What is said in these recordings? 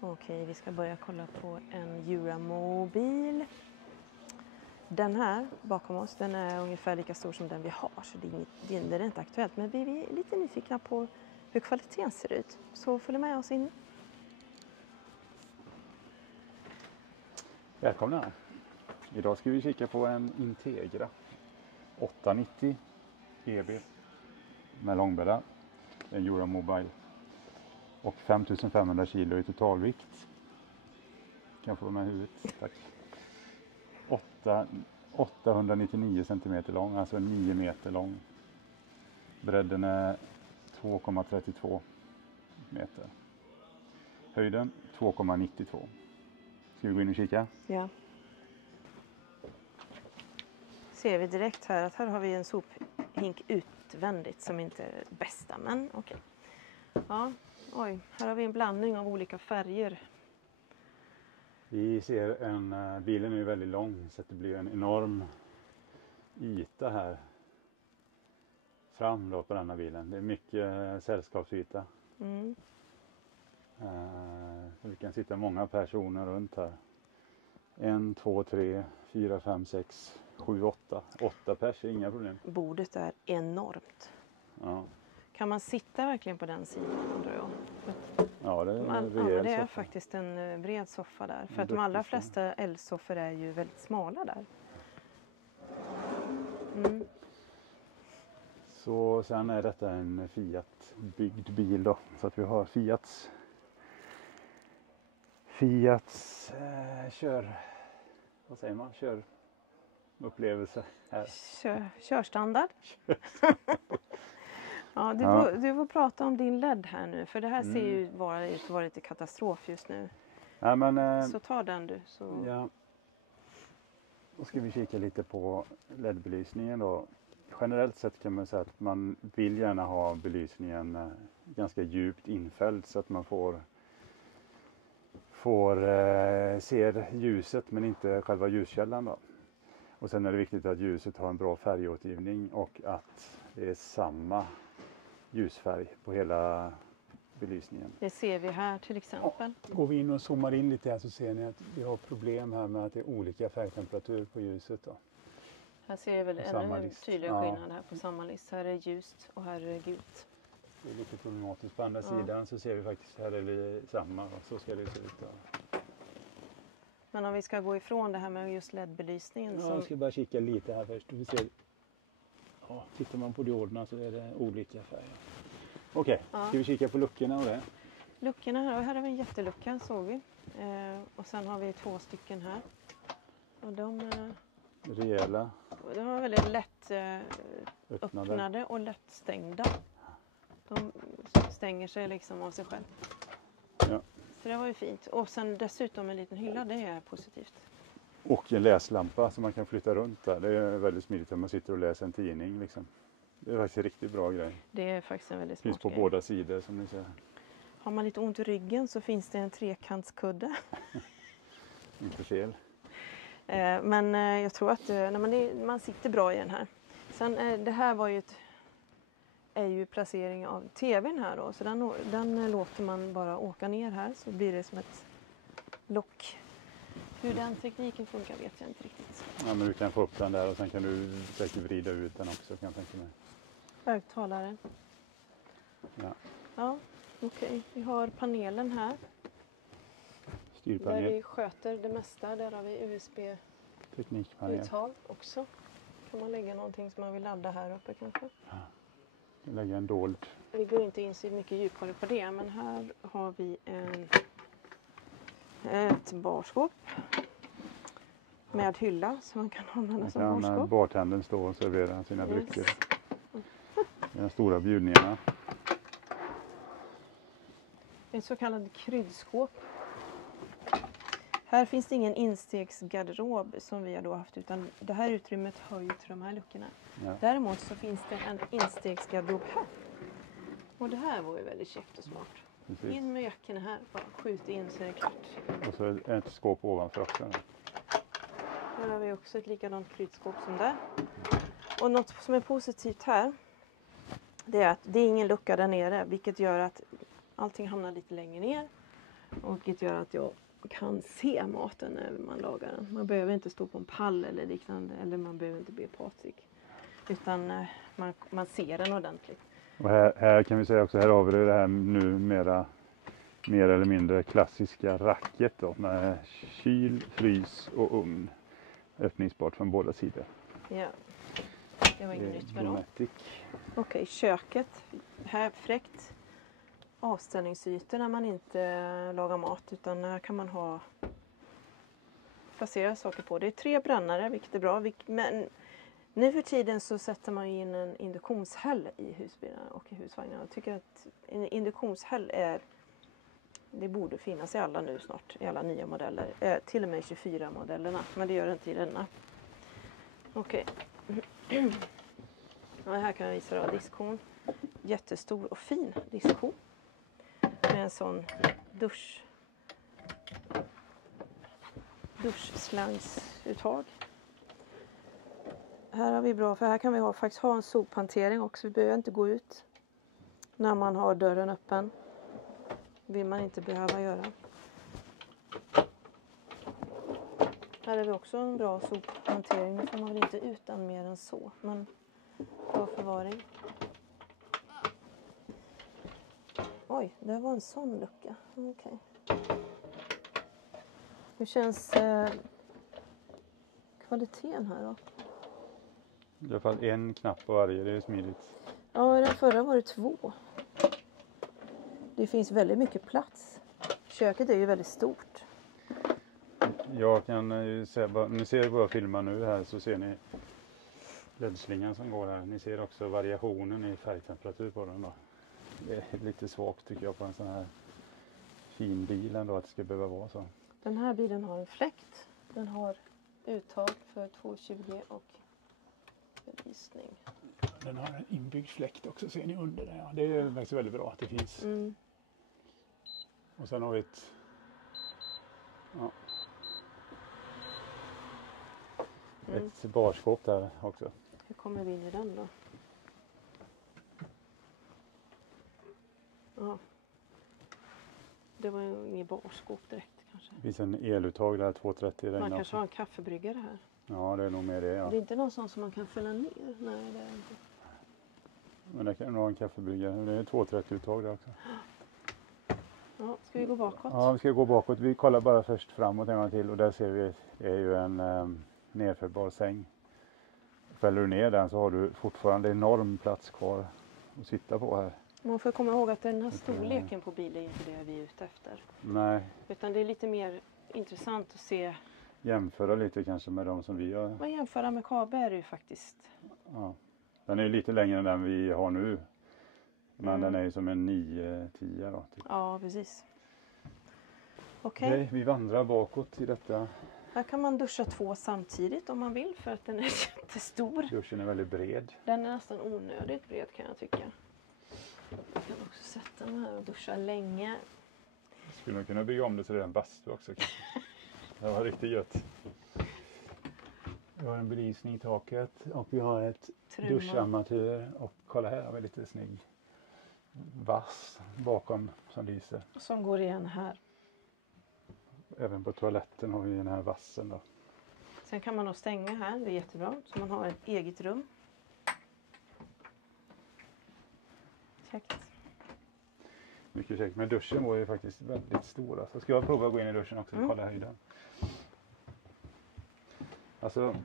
Okej, vi ska börja kolla på en Euromobil. Den här bakom oss, den är ungefär lika stor som den vi har, så det är inte aktuellt. Men vi är lite nyfikna på hur kvaliteten ser ut. Så följ med oss in. Välkomna! Idag ska vi kika på en Integra 890 EB med långbäddar. En Euromobil och 5500 kilo i totalvikt. Kan få vara med huvudet, tack. 899 cm lång, alltså 9 meter lång. Bredden är 2,32 meter. Höjden 2,92. Ska vi gå in och kika? Ja. Ser vi direkt här att här har vi en sophink utvändigt som inte är det bästa, men okej. Ja, oj, här har vi en blandning av olika färger. Vi ser bilen är ju väldigt lång så att det blir en enorm yta här fram då på denna bilen. Det är mycket sällskapsyta. Vi kan sitta många personer runt här. 1, 2, 3, 4, 5, 6, 7, 8. 8 pers är inga problem. Bordet är enormt. Ja, Kan man sitta verkligen på den sidan, undrar jag? ja det är en Ja, rejäl det är soffa. faktiskt en bred soffa där. För En att de allra duktig soffa. flesta L-soffor är ju väldigt smala där. Så sen är detta en Fiat-byggd bil då. Så att vi har Fiats körupplevelse här. Körstandard. Ja, du får prata om din LED här nu. För det här ser ju vara lite katastrof just nu. Ja, men, Så ta den du. Så. ja. Då ska vi kika lite på LED-belysningen då. Generellt sett kan man säga att man vill gärna ha belysningen ganska djupt infälld så att man får ser ljuset men inte själva ljuskällan då. Och sen är det viktigt att ljuset har en bra färgåtergivning och att det är samma ljusfärg på hela belysningen. Det ser vi här till exempel. Går vi in och zoomar in lite här så ser ni att vi har problem här med att det är olika färgtemperatur på ljuset då. Här ser vi väl ännu tydligare skillnad här på samma list. Här är ljust och här är gult. Det är lite problematiskt. På andra sidan så ser vi faktiskt här är det samma och så ska det se ut då. Men om vi ska gå ifrån det här med just LED-belysningen. Ja, jag ska bara kika lite här först. Vi ser, ja, tittar man på dioderna så är det olika färger. Okej, ska vi kika på luckorna och det? Luckorna här har vi en jättelucka såg vi. Och sen har vi 2 stycken här. Och de Rejäla. De var väldigt lätt öppnade och lätt stängda. De stänger sig liksom av sig själv. Ja. Så det var ju fint. Och sen dessutom en liten hylla, det är positivt. Och en läslampa som man kan flytta runt där. Det är väldigt smidigt om man sitter och läser en tidning liksom. Det är faktiskt en riktigt bra grej. Det är faktiskt en väldigt smart smart grej. Finns på båda sidor som ni ser. Har man lite ont i ryggen så finns det en trekantskudde. Inte fel. Men jag tror att man sitter bra i den här. Sen det här var ju är ju placering av tvn här då. Så den låter man bara åka ner här så blir det som ett lock. Hur den tekniken funkar vet jag inte riktigt. Ja, men du kan få upp den där och sen kan du säkert vrida ut den också kan jag tänka mig. Högtalare. Ja, okej. Vi har panelen här. Styrpanel. Där vi sköter det mesta. Där har vi Teknikpanel. USB-uttag också. Kan man lägga någonting som man vill ladda här uppe kanske. Ja. Lägga en dold. Vi går inte in så mycket djupare på det. Men här har vi ett barskåp. Med hylla så man kan använda som barskåp. Kan bartendern stå och servera sina drycker. De stora bjudningarna. Ett så kallat kryddskåp. Här finns det ingen instegsgarderob som vi har då haft utan det här utrymmet hör ju till de här luckorna. Ja. Däremot så finns det en instegsgarderob här. Och det här var ju väldigt käckt och smart. Precis. In med jackorna här, bara skjut in så är det klart. Och så ett skåp ovanför också. Här har vi också ett likadant kryddskåp som där. Och något som är positivt här, det är att det är ingen lucka där nere vilket gör att allting hamnar lite längre ner. vilket gör att jag kan se maten när man lagar den. Man behöver inte stå på en pall eller liknande, eller man behöver inte be Patrik. Utan man ser den ordentligt. Och här kan vi säga också, här har vi det här numera mer eller mindre klassiska racket då, med kyl, frys och ugn. Öppningsbart från båda sidor. Ja, det var inget nytt med dem. Dometic. Okej, köket. Här fräckt. Avställningsytor när man inte lagar mat, utan här kan man placera saker på. Det är 3 brännare, vilket är bra. Men nu för tiden så sätter man in en induktionshäll i husbilarna och i husvagnarna. Jag tycker att en induktionshäll det borde finnas i alla nu snart, i alla nya modeller. Till och med 24-modellerna, men det gör det inte i denna. Okej. Ja, här kan jag visa då diskhon. Jättestor och fin diskhon. Med en sån duschslangsuttag. Här har vi bra, för här kan vi faktiskt ha en sophantering också. Vi behöver inte gå ut när man har dörren öppen. Vill man inte behöva göra. Här är vi också en bra sophantering. Nu får man väl inte utan mer än så. Men bra förvaring. Oj, det var en sån lucka. Okej. Hur känns kvaliteten här då? I alla fall en knapp på varje, det är smidigt. Ja, i den förra var det 2. Det finns väldigt mycket plats. Köket är ju väldigt stort. Jag kan ju säga, ni ser vad jag filmar nu här, så ser ni LED-slingan som går här. Ni ser också variationen i färgtemperatur på den då. Det är lite svagt tycker jag på en sån här fin bil ändå, att det ska behöva vara så. Den här bilen har en fläkt. Den har uttag för 220 och belysning. Den har en inbyggd fläkt också, ser ni under där. Ja, det är faktiskt väldigt bra att det finns. Mm. Och sen har vi ett ett barskåp där också. Hur kommer vi in i den då? Ja. Det var ju inget barskåp direkt kanske. Det finns en eluttag där, 230 i den. Man kanske har en kaffebryggare här. Ja, det är nog mer det, ja. Det är inte någon sån som man kan fälla ner. Nej, det är inte. Men det kan nog ha en kaffebryggare. Det är 230-uttag där också. Ja, ska vi gå bakåt? Ja, vi ska gå bakåt. Vi kollar bara först framåt en gång till. Och där ser vi, det är ju en nedfällbar säng. Fäller du ner den så har du fortfarande enorm plats kvar att sitta på här. Man får komma ihåg att den här storleken på bilen är inte det vi är ute efter. Nej. Utan det är lite mer intressant att se. Jämföra lite kanske med de som vi har. Vad jämföra med KB är det ju faktiskt. Ja. Den är ju lite längre än den vi har nu. Men den är ju som en 9-10 då. Typ. Ja, precis. Okej. Vi vandrar bakåt i detta. Här kan man duscha 2 samtidigt om man vill, för att den är jättestor. Duschen är väldigt bred. Den är nästan onödigt bred kan jag tycka. Jag kan också sätta mig här och duscha länge. Skulle man kunna bygga om det så det är en bastu också. Det var riktigt gött. Vi har en belysning i taket och vi har ett duscharmatur. Och kolla här har vi lite snygg vass bakom som lyser. Som går igen här. Även på toaletten har vi den här vassen då. Sen kan man nog stänga här, det är jättebra. Så man har ett eget rum. Käckt. Mycket käckt. Men duschen var ju faktiskt väldigt stor. Så ska jag prova att gå in i duschen också och kolla höjden. Alltså.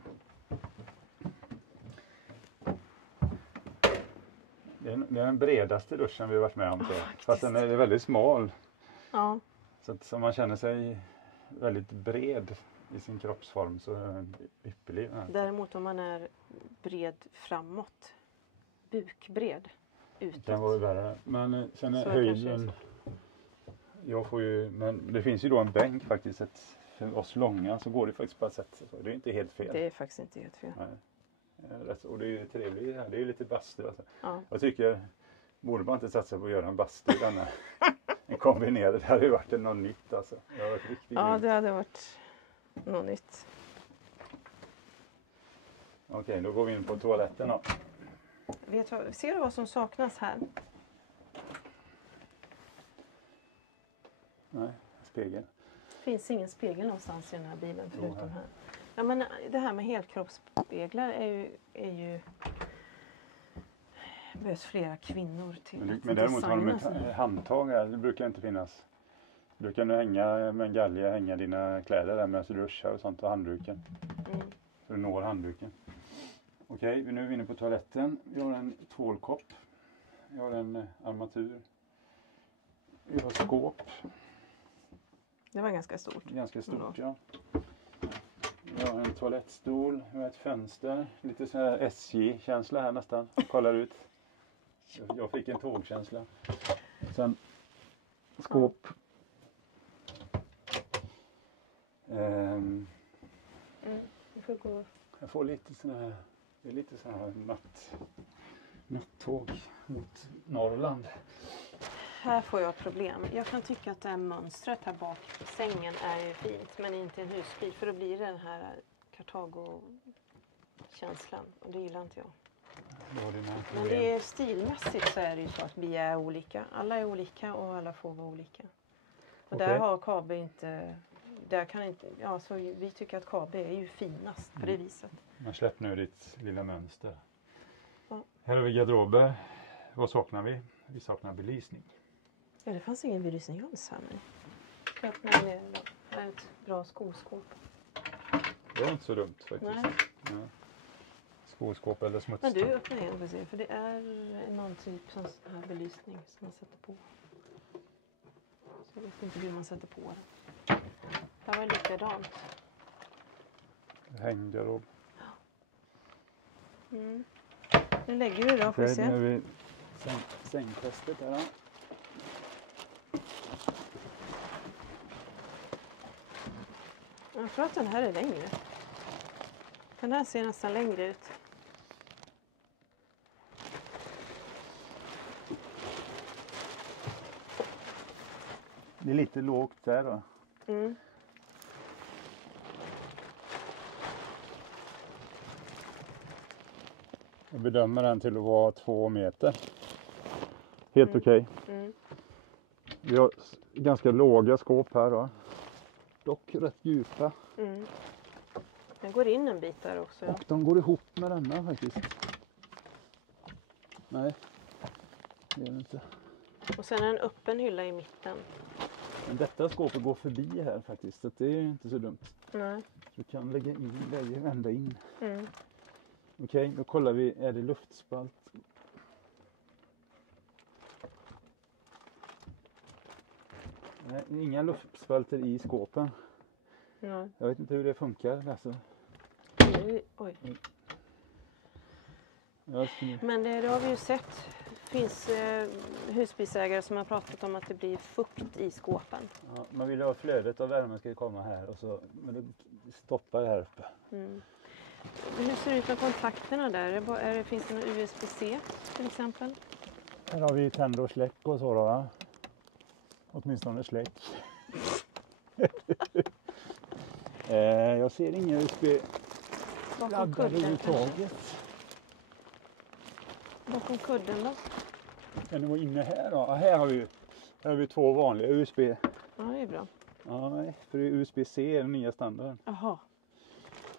Det är den bredaste duschen vi har varit med om. Fast den är väldigt smal. Ja. Så att man känner sig väldigt bred i sin kroppsform så är den ypperlig. Däremot om man är bred framåt, bukbred utåt. Den var ju värre. Men sen är höjden. Jag får ju, men det finns ju då en bänk faktiskt. För oss långa så går det faktiskt bara att sätta sig. Det är inte helt fel. Det är faktiskt inte helt fel. Nej. Och det är ju trevligt här. Det är ju lite bastu. Alltså. Ja. Jag tycker, borde man inte satsa på att göra en bastu denna. En kombinerad. Det hade ju varit något nytt alltså. Det hade varit riktigt det hade varit något nytt. Okej, då går vi in på toaletten då. Ser du vad som saknas här? Nej, spegel. Det finns ingen spegel någonstans i den här bilen förutom här. här. Ja, men det här med helkroppsspeglar är ju behövs flera kvinnor till att Men däremot har de designa ett handtag här, det brukar inte finnas. Du kan hänga med en galge, hänga dina kläder där medan du duschar och sånt och handduken. Så du når handduken. Okej, nu är vi inne på toaletten. Vi har en tvålkopp. Vi har en armatur. Vi har skåp. Det var ganska stort. Ganska stort, ja. Vi har en toalettstol. Vi har ett fönster. Lite så här SJ-känsla här nästan. Kollar ut. Jag fick en tågkänsla. Sen skåp. Vi får gå. Jag får lite sån här, det är lite så här nattåg mot Norrland. Här får jag ett problem. Jag kan tycka att det här mönstret här bak i sängen är ju fint, men inte en husbil, för då blir det den här Cartago-känslan och det gillar inte jag. Men det är stilmässigt så är det ju så att vi är olika. Alla är olika och alla får vara olika. Och där har KB inte, där kan inte, ja så vi tycker att KB är ju finast på det viset. Man släpper nu ditt lilla mönster. Ja. Här har vi garderober. Vad saknar vi? Vi saknar belysning. Ja, det fanns ingen belysning alls här. Men jag öppnar det då. Det är ett bra skoskåp. Det är inte så dumt faktiskt. Nej. Ja. Skoskåp eller smuts. Men du öppnar igen för se, för det är någon typ sån här belysning som man sätter på. Så jag vet inte hur man sätter på den. Det var likadant. Hänggarderob. Nu lägger du då, får vi se. Nu är vi sängfästet här då. Jag tror att den här är längre. Den här ser nästan längre ut. Det är lite lågt där då. Jag bedömer den till att vara 2 meter. Helt okej. Vi har ganska låga skåp här då. Dock rätt djupa. Den går in en bit där också. Ja. Och de går ihop med denna faktiskt. Nej, det gör det inte. Och sen en öppen hylla i mitten. Men detta skåpet går förbi här faktiskt. Så det är inte så dumt. Nej. Du kan vända in. Okej, då kollar vi. Är det luftspalt? Nej, inga luftspalter i skåpen. Nej. Jag vet inte hur det funkar. Alltså. Oj. Mm. Men det har vi ju sett. Det finns husbilsägare som har pratat om att det blir fukt i skåpen. Ja, man vill ha flödet av värmen ska komma här. Och så, men det stoppar här uppe. Hur ser det ut med kontakterna där? Finns det någon USB-C till exempel? Här har vi tänd och släck och så då, va? Åtminstone släck. Jag ser inga USB-laddare överhuvudtaget. Bakom kudden då? Kan du vara inne här då? Ja, här har vi 2 vanliga USB. Ja, det är bra. Ja, nej, för USB-C är den nya standarden. Jaha.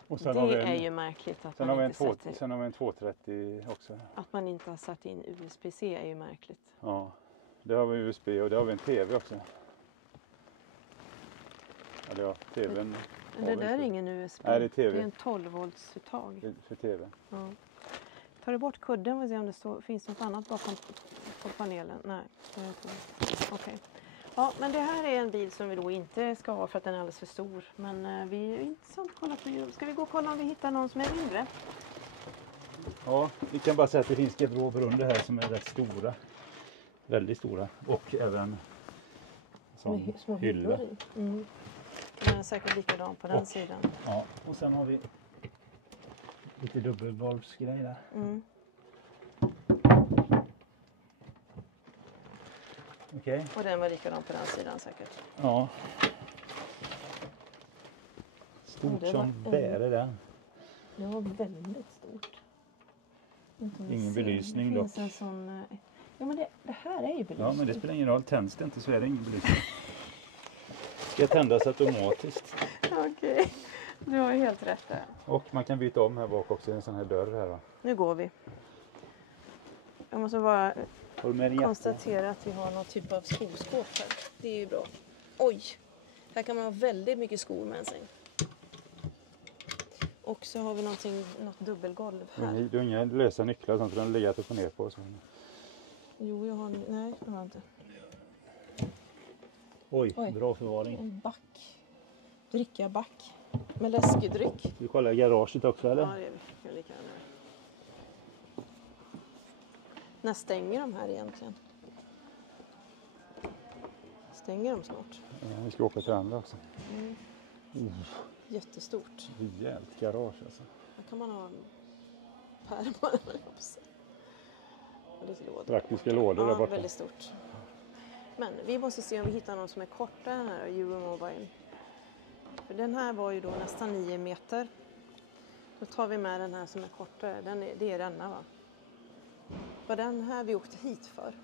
Och sen Det har vi är ju märkligt att sen man har inte sätter... Sen har vi en 230 också. Att man inte har satt in USB-C är ju märkligt. Ja, det har vi USB och det har vi en TV också. Eller ja, TVn. Men det där är ingen USB. Nej, det är TV. Det är en 12-voltsuttag. För TV. Ja. Tar du bort kudden och se om det finns något annat bakom på panelen? Nej, det är inte. Okej. Ja, men det här är en bil som vi då inte ska ha för att den är alldeles för stor. Men vi är intressant att kolla på. Ska vi gå och kolla om vi hittar någon som är mindre? Ja, vi kan bara säga att det finns garderober under här som är rätt stora. Väldigt stora. Och även som små hyllor. Den är säkert likadan på den sidan. Ja, och sen har vi lite dubbelvalvsgrej där. Okej. Och den var likadan på den sidan säkert. Ja. Stort som bäre den. Det var väldigt stort. Ingen belysning det dock. Finns en sån, ja men det här är ju belysning. Ja men det spelar ingen roll. Tänds det inte så är det ingen belysning. ska tändas automatiskt. Okej, du har ju helt rätt där. Och man kan byta om här bak också, en sån här dörr här. Va? Nu går vi. Jag måste bara Håll med din jacka. konstatera att vi har någon typ av skoskåp här. Det är ju bra. Oj! Här kan man ha väldigt mycket skor med sig. Och så har vi något dubbelgolv här. Du har inga lösa nycklar sånt, den ligger upp och ner på. Så. Jo, jag har... Nej, det har jag inte. Oj, Oj. bra förvaring. En back. Drickaback. Med läskedryck. Vi kollar garaget också eller? Ja, det gör vi. Jag lika gärna. När stänger de här egentligen? Stänger de snart? Ja, vi ska åka till andra också. Jättestort. Rejält garage alltså. Här kan man ha en pärmar. Och lite lådor. Praktiska lådor där Ja, borta. väldigt stort. Men vi måste se om vi hittar någon som är kortare än den här Euromobile. För den här var ju då nästan 9 meter. Då tar vi med den här som är kortare. Det är denna va? Var den här vi åkte hit för?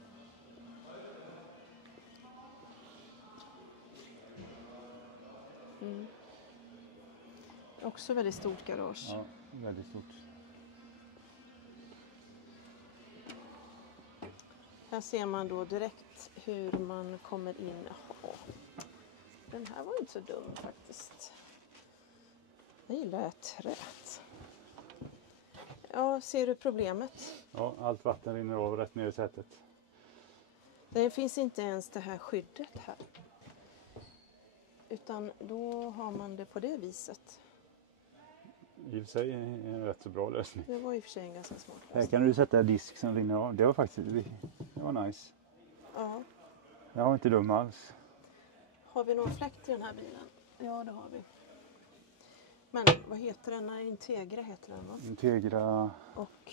Också väldigt stort garage. Ja, väldigt stort. Här ser man då direkt hur man kommer in. Jaha. Den här var inte så dum faktiskt. Jag gillar träet. Ja, ser du problemet? Ja, allt vatten rinner av rätt ner i sätet. Det finns inte ens det här skyddet här. Utan då har man det på det viset. I och för sig är en rätt så bra lösning. Det var i och för sig en ganska smart Här lösning. kan du sätta en disk som rinner av. Det var faktiskt det var nice. Ja. Det var inte dum alls. Har vi någon fläkt i den här bilen? Ja, det har vi. Men vad heter den? Integra heter den va? Integra Och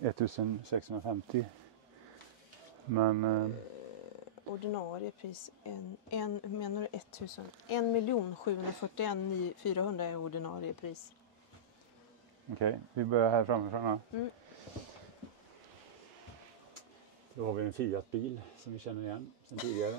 1650. Men ordinarie pris menar du 1000? 1 741 400 är ordinarie pris. okej, vi börjar här framifrån. Här. Mm. Då har vi en Fiat-bil som vi känner igen sedan tidigare.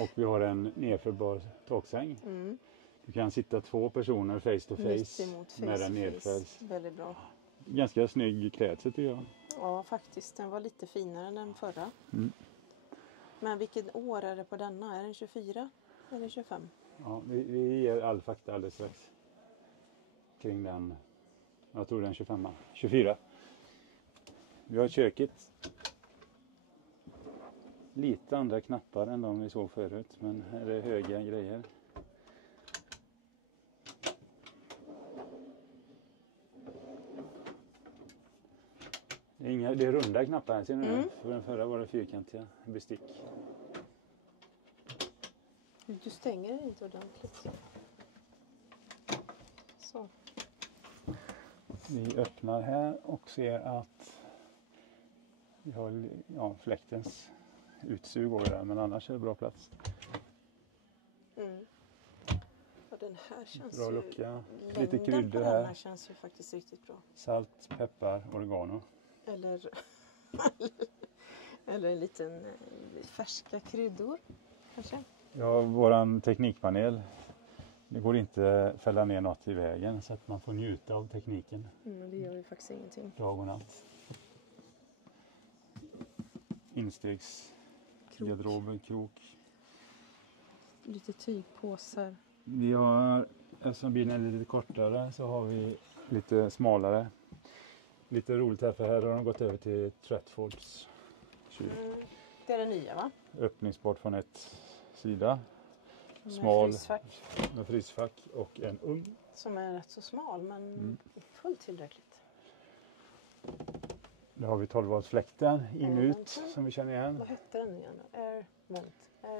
Och vi har en nedförbar taksäng. Mm. Du kan sitta 2 personer face to face Mittemot med den face. nedfälls. Väldigt bra. Ganska snygg klädsel tycker jag. Ja, faktiskt. Den var lite finare än den förra. Mm. Men vilket år är det på denna? Är den 24 eller 25? Ja, vi ger all fakta alldeles strax. Kring den, jag tror den 25, 24. Vi har köket. Lite andra knappar än de vi såg förut, men här är höga grejer. Det är runda knappar här, ser ni det? För den förra var det fyrkantiga bestick. Du stänger den inte ordentligt. Så. Vi öppnar här och ser att vi har fläktens utsug över där, men annars är det bra plats. Mm. Och den här känns Bra ju... lucka, lite längden kryddor på här. den här känns ju faktiskt riktigt bra. Salt, peppar, oregano. Eller, eller en liten färska kryddor kanske. Ja, våran teknikpanel. Det går inte att fälla ner något i vägen så att man får njuta av tekniken. Det gör ju faktiskt ingenting. Dag och natt. Instegsgarderober, krok. Lite tygpåsar. Vi har, eftersom bilen är lite kortare så har vi lite smalare. Lite roligt här för här har de gått över till Tretfords kyl. Det är det nya va? Öppningsbart från ett sida. Med Smal frysfack. med frysfack och en ugn. Som är rätt så smal men fullt tillräckligt. Då har vi 12 volts fläkten in ut Airventen. som vi känner igen. Vad hette den igen? Airvent.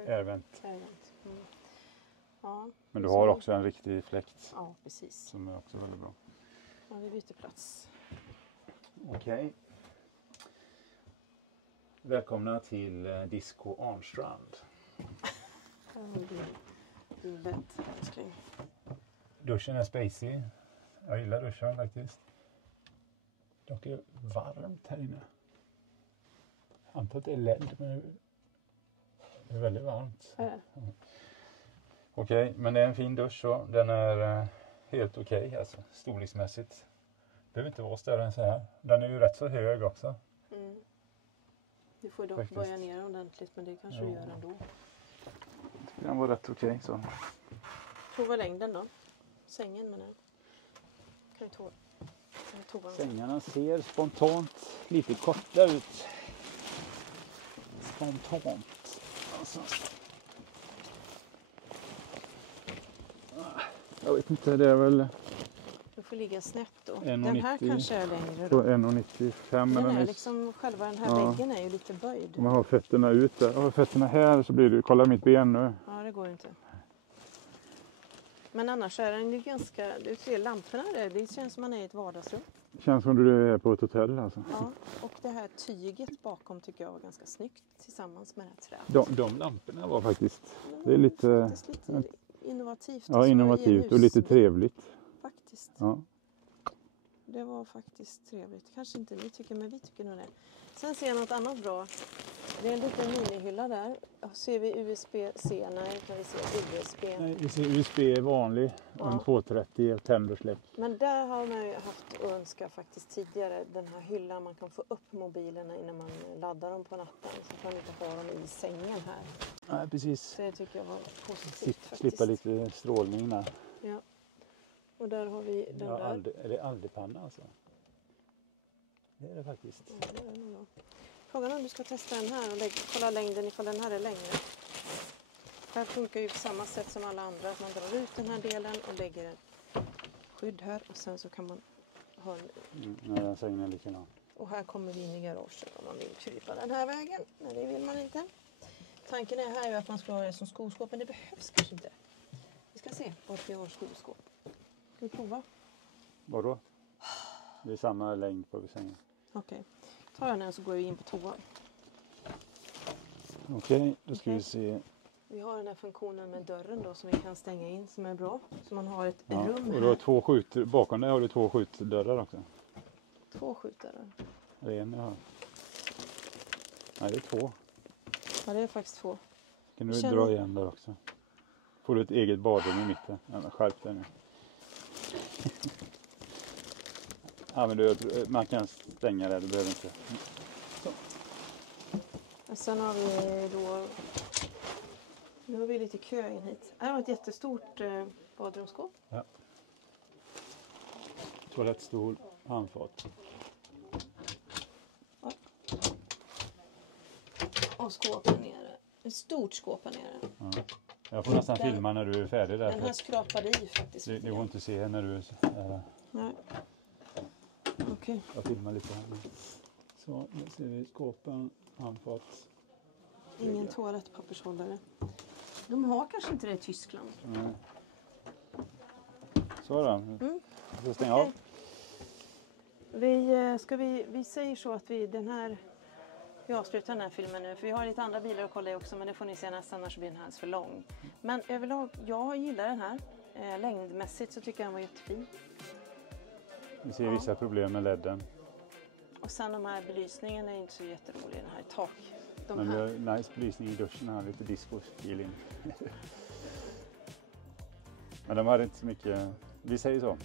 Airvent. Airvent. Ja, Men du har också en riktig fläkt ja, precis. som är också väldigt bra. Ja, vi byter plats. Okej. Välkomna till Disco Arnstrand. Lätt älskling. Duschen är spacey. Jag gillar duschen faktiskt. Dock är det varmt här inne. Jag antar att det är LED men Det är väldigt varmt. Är det? Okej, men det är en fin dusch så. Den är helt okej alltså, storleksmässigt. Behöver inte vara större än så här. Den är ju rätt så hög också. Mm. Du får dock Faktiskt. böja ner ordentligt, men det kanske du gör ändå. Den var rätt okej så. Prova längden då. Sängen med den. Kan ju tova. Sängarna ser spontant lite korta ut. Spontant. Alltså. Jag vet inte, det är väl Du får ligga snett då. 1,90. Den här kanske är längre På då. 1,95. Den är liksom, själva den här väggen är ju lite böjd. Om man har fötterna ut där. Har fötterna här så blir det, kolla mitt ben nu. Ja, det går inte. Men annars är den ju ganska, du ser lamporna där, det känns som man är i ett vardagsrum. Känns som du är på ett hotell alltså. Ja, och det här tyget bakom tycker jag var ganska snyggt tillsammans med det här träet. De lamporna var faktiskt, det är lite, faktiskt lite innovativt. ja, innovativt och lite trevligt. Faktiskt. Ja. Det var faktiskt trevligt. Kanske inte ni tycker, men vi tycker nog det. Sen ser jag något annat bra. Det är en liten minihylla där. Ser vi USB-C? Nej, utan vi ser USB. nej, vi ser USB vanlig och en 230 och tänd och släck. Men där har man ju haft att önska faktiskt tidigare. Den här hyllan, man kan få upp mobilerna innan man laddar dem på natten. Så att man inte har dem i sängen här. Nej, precis. Så det tycker jag var positivt faktiskt. Slippa lite strålning där. Ja. Och där har vi den Ja, där. är det aldepanna alltså? Det är det faktiskt. Ja, det är det nog. Frågan är om du ska testa den här och kolla längden ifall den här är längre. Det här funkar ju på samma sätt som alla andra. Att man drar ut den här delen och lägger ett skydd här. Och sen så kan man ha en... Nej, den sängen är likadan. Och här kommer vi in i garaget om man vill krypa den här vägen. Men det vill man inte. Tanken är här ju att man ska ha det som skoskåp. Men det behövs kanske inte. Vi ska se vart vi har skoskåp. Ska vi prova? Vadå? Det är samma längd på sängen. Okej. Tar jag den så går jag in på toan. Okej, då ska vi Okej. se. Vi har den här funktionen med dörren då som vi kan stänga in som är bra. Så man har ett Ja, rum och du har här. bakom dig har du 2 skjutdörrar också. 2 skjutdörrar. Det är en jag har. Nej, det är 2. Ja, det är faktiskt 2. Kan du Känner- dra igen där också. Får du ett eget badrum i mitten. Ja, men skärp dig nu. Ja, men man kan stänga det, du behöver inte. Och sen har vi då... Nu har vi lite kö in hit. Här har ett jättestort badrumsskåp. Toalettstol, handfat. Och skåp här nere. Ett stort skåp här nere. Ja. Jag får nästan filma när du är färdig där. Den här skrapade i faktiskt. Det går inte att se när du är... Nej. Okej. Jag filmar lite här. Så, nu ser vi skåpen, handfat. Ingen toalettpappershållare. De har kanske inte det i Tyskland. Mm. Så då. Jag ska stänga av. Vi säger så att vi avslutar den här filmen nu. För vi har lite andra bilar att kolla i också. Men det får ni se nästan, annars blir den här för lång. Men överlag, jag gillar den här. Längdmässigt så tycker jag den var jättefin. Vi ser vissa problem med ledden. Och sen de här belysningen är inte så jätterolig. Den här tak. Men vi har nice belysning i duschen här. Lite disco-feeling. Men de hade inte så mycket... Vi säger så.